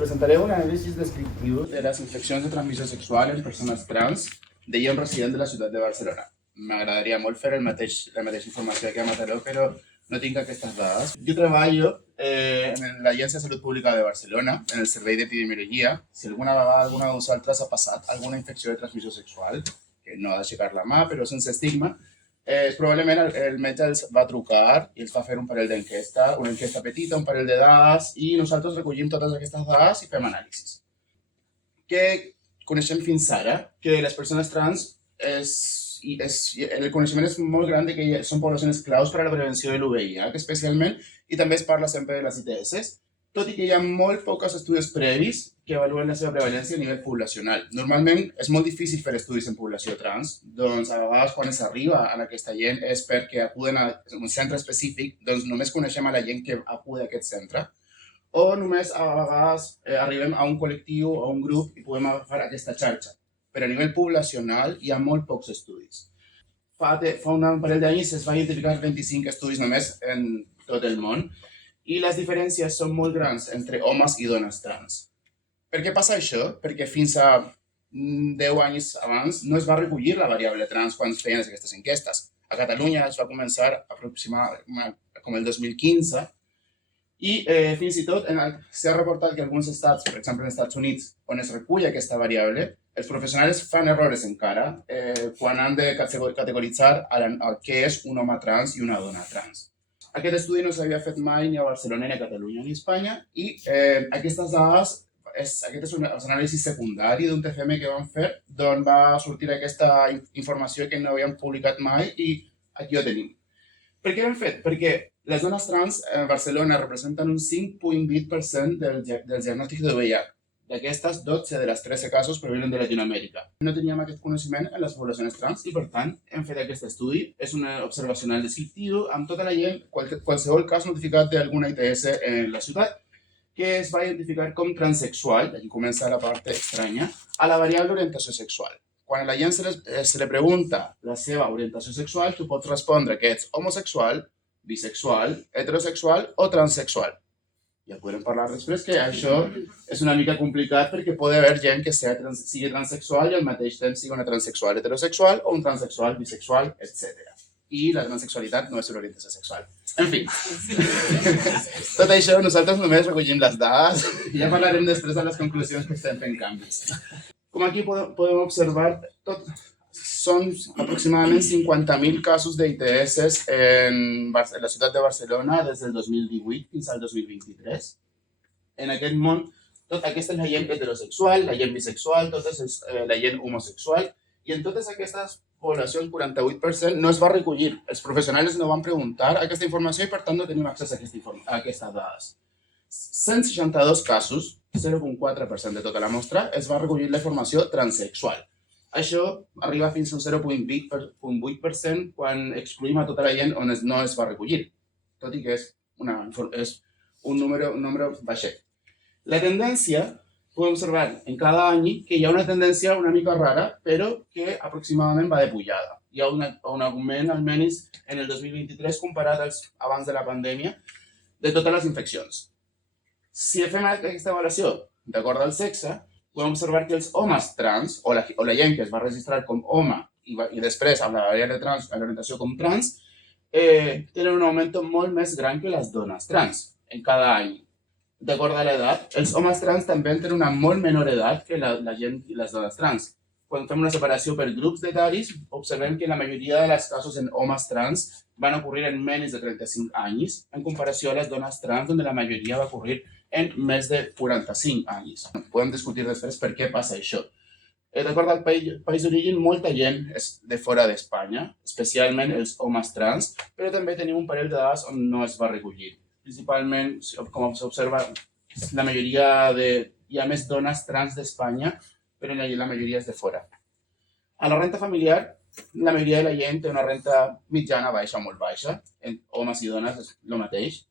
Presentaré un análisis descriptiu de les infeccions de transmissió sexual en persones trans, deia un resident de la ciutat de Barcelona. M'agradaria molt fer la mateixa informació que a Mataró, però no tinc aquestes dades. Jo treballo en l'Agència de Salut Pública de Barcelona, en el Servei d'Epidemiologia. Si alguna vegada alguna de vosaltres ha passat alguna infecció de transmissió sexual, que no ha d'aixecar la mà, però sense estigma, probablement el metge els va trucar i els va fer un parell d'enquesta, una enquesta petita, un parell de dades, i nosaltres recollim totes aquestes dades i fem anàlisis. Què coneixem fins ara? Que les persones trans, el coneixement és molt gran de que són poblacions claus per a la prevenció de l'UVIH, especialment, i també es parla sempre de les ITS, tot i que hi ha molt pocs estudis previs que avaluen la seva prevalència a nivell poblacional. Normalment és molt difícil fer estudis en població trans, doncs a vegades quan s'arriba a aquesta gent és perquè acuden a un centre específic, doncs només coneixem a la gent que acude a aquest centre, o només a vegades arribem a un col·lectiu o a un grup i podem agafar aquesta xarxa. Però a nivell poblacional hi ha molt pocs estudis. Fa un parell d'anys es va identificar 25 estudis només en tot el món, i les diferències són molt grans entre homes i dones trans. Per què passa això? Perquè fins a 10 anys abans no es va recollir la variable trans quan es feien aquestes enquestes. A Catalunya es va començar aproximadament com el 2015 i fins i tot s'ha reportat que alguns estats, per exemple als Estats Units, on es recull aquesta variable, els professionals fan errors encara quan han de categoritzar què és un home trans i una dona trans. Aquest estudi no s'havia fet mai ni a Barcelona, ni a Catalunya, ni a Espanya, i aquestes dades, aquest és un anàlisi secundari d'un TFM que vam fer, d'on va sortir aquesta informació que no havíem publicat mai i aquí ho tenim. Per què ho hem fet? Perquè les dones trans a Barcelona representen un 5,8% del diagnòstic de VIH. D'aquestes, 12 de les 13 casos provenen de Llatinoamèrica. No teníem aquest coneixement en les poblacions trans i, per tant, hem fet aquest estudi. És un observacional descriptiu amb tota la gent, qualsevol cas notificat d'alguna ITS en la ciutat, que es va identificar com transsexual, aquí comença la part estranya, a la variable orientació sexual. Quan a la gent se li pregunta la seva orientació sexual, tu pots respondre que ets homosexual, bisexual, heterosexual o transsexual. Ja podrem parlar després que això és una mica complicat perquè pot haver gent que sigui transsexual i al mateix temps sigui una transsexual heterosexual o un transsexual bisexual, etc. I la transsexualitat no és una orientació sexual. En fi, tot això nosaltres només recollim les dades i ja parlarem després de les conclusions que estem fent canvis. Com aquí podem observar, són aproximadament 50.000 casos d'ITS en la ciutat de Barcelona des del 2018 fins al 2023. En aquest món, aquesta és la gent heterosexual, la gent bisexual, la gent homosexual, i en totes aquestes poblacions, 48%, no es va recollir. Els professionals no van preguntar aquesta informació i per tant no tenim accés a aquestes dades. 162 casos, 0,4% de tota la mostra, es va recollir la informació transsexual. Això arriba fins a un 0,8% quan excluïm a tota la gent on no es va recollir, tot i que és un número baixet. La tendència, podem observar en cada any que hi ha una tendència una mica rara, però que aproximadament va de pujada. Hi ha un augment, almenys en el 2023, comparat als abans de la pandèmia, de totes les infeccions. Si fem aquesta avaluació d'acord al sexe, podem observar que els homes trans, o la gent que es va registrar com home i després amb la variable trans, amb l'orientació com trans, tenen un augment molt més gran que les dones trans en cada any. D'acord a l'edat, els homes trans també tenen una molt menor edat que la gent i les dones trans. Quan fem una separació per grups d'etaris, observem que la majoria dels casos en homes trans van ocorrir en menys de 35 anys, en comparació a les dones trans, on la majoria va ocorrir en més de 45 anys. Podem discutir després per què passa això. D'acord al país d'origen, molta gent és de fora d'Espanya, especialment els homes trans, però també tenim un parell de dades on no es va recollir. Principalment, com s'observa, hi ha més dones trans d'Espanya, però la majoria és de fora. A la renta familiar, la majoria de la gent té una renta mitjana baixa o molt baixa, homes i dones és el mateix.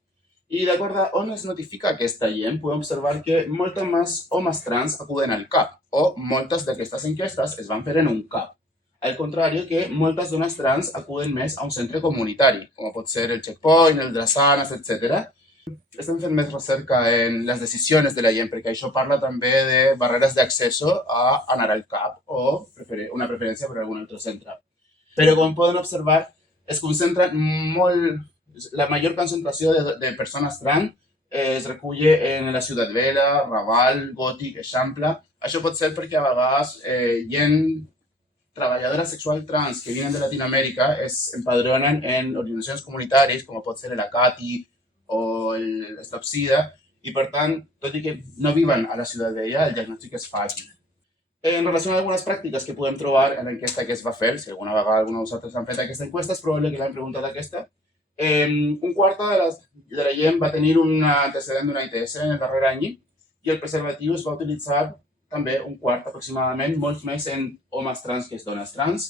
I d'acord a on es notifica aquesta gent, podem observar que molts més homes trans acuden al CAP, o moltes d'aquestes enquestes es van fer en un CAP. Al contrari que moltes dones trans acuden més a un centre comunitari, com pot ser el Checkpoint, el Drassanes, etc. estem fent més recerca en les decisions de la gent, perquè això parla també de barreres d'accés a anar al CAP o una preferència per algun altre centre. Però com poden observar, es concentra molt, la major concentració de persones trans es recull en la Ciutat Vella, Raval, Gòtic, Eixample. Això pot ser perquè a vegades gent treballadora sexual trans que vienen de Latinoamérica es empadronan en organizacions comunitàries, com pot ser l'ACATI o l'Estopsida, i per tant, tot i que no viven a la Ciutat Vella, el diagnòstic es fa aquí. En relació amb algunes pràctiques que podem trobar en l'enquesta que es va fer, si alguna vegada alguna de vosaltres han fet aquesta enquesta, és probable que l'han preguntat aquesta. Un quart de la gent va tenir un antecedent d'una ITS en el darrer any i el preservatiu es va utilitzar també un quart aproximadament, molt més en homes trans que dones trans.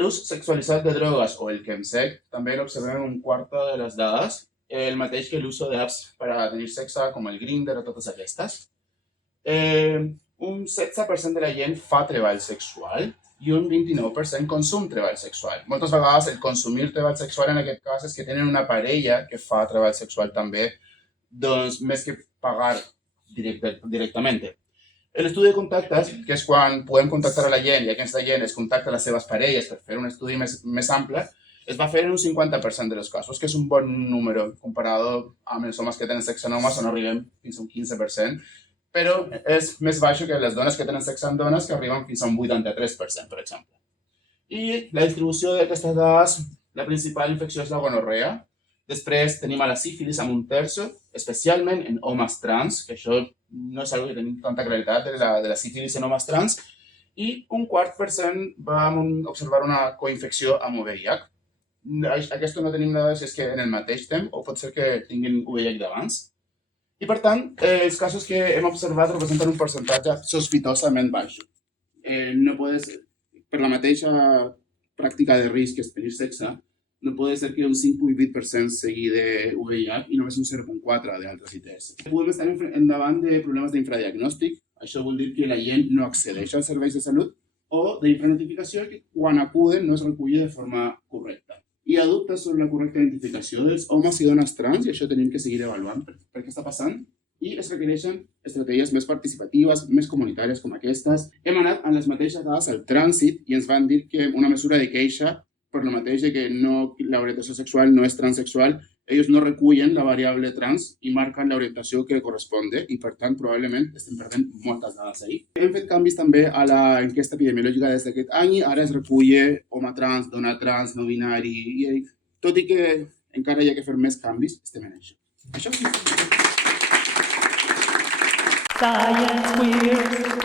L'ús sexualitzat de drogues o el chemsex també l'observem en un quart de les dades, el mateix que l'ús d'apps per a tenir sexe com el Grindr o totes aquestes. Un 16% de la gent fa treball sexual i un 29% consum treball sexual. Moltes vegades el consumir treball sexual en aquest cas és que tenen una parella que fa treball sexual també, doncs més que pagar directament. L'estudi de contactes, que és quan podem contactar a la gent i aquesta gent es contacta a les seves parelles per fer un estudi més ample, es va fer en un 50% dels casos, que és un bon número comparat amb els homes que tenen sexe amb homes, on arribem fins a un 15%, però és més baix que les dones que tenen sexe amb dones, que arriben fins a un 83%, per exemple. I la distribució d'aquestes dades, la principal infecció és la gonorrea. Després tenim a la sífilis amb un terço, especialment en homes trans, que això no és una que tenim tanta claritat de la sífilis en homes trans, i un 4% vam observar una coinfecció amb VIH. Aquesta no tenim dades si és que en el mateix temps o pot ser que tinguin VIH d'abans. I per tant, els casos que hem observat representen un percentatge sospitosament baix. No podes, per la mateixa pràctica de risc que és tenir sexe, no pot ser que un 5,8% sigui de VIH i només un 0,4% d'altres ITS. Podem estar endavant de problemes d'infradiagnòstic, això vol dir que la gent no accedeix als serveis de salut, o d'infranotificació que quan acuden no es recull de forma correcta. Hi ha dubtes sobre la correcta identificació dels homes i dones trans i això tenim que seguir avaluant per què està passant i es requereixen estratègies més participatives, més comunitàries com aquestes. Hem anat amb les mateixes dades al trànsit i ens van dir que una mesura de queixa per lo mateix de que l'orientació sexual no és transexual, ells no recullen la variable trans i marquen l'orientació que corresponde i, per tant, probablement estem perdent moltes dades ahí. Hem fet canvis també a l'enquesta epidemiològica des d'aquest any, ara es recull home trans, dona trans, no binari, i tot i que encara hi ha que fer més canvis, estem en això. Això sí. Science Queer.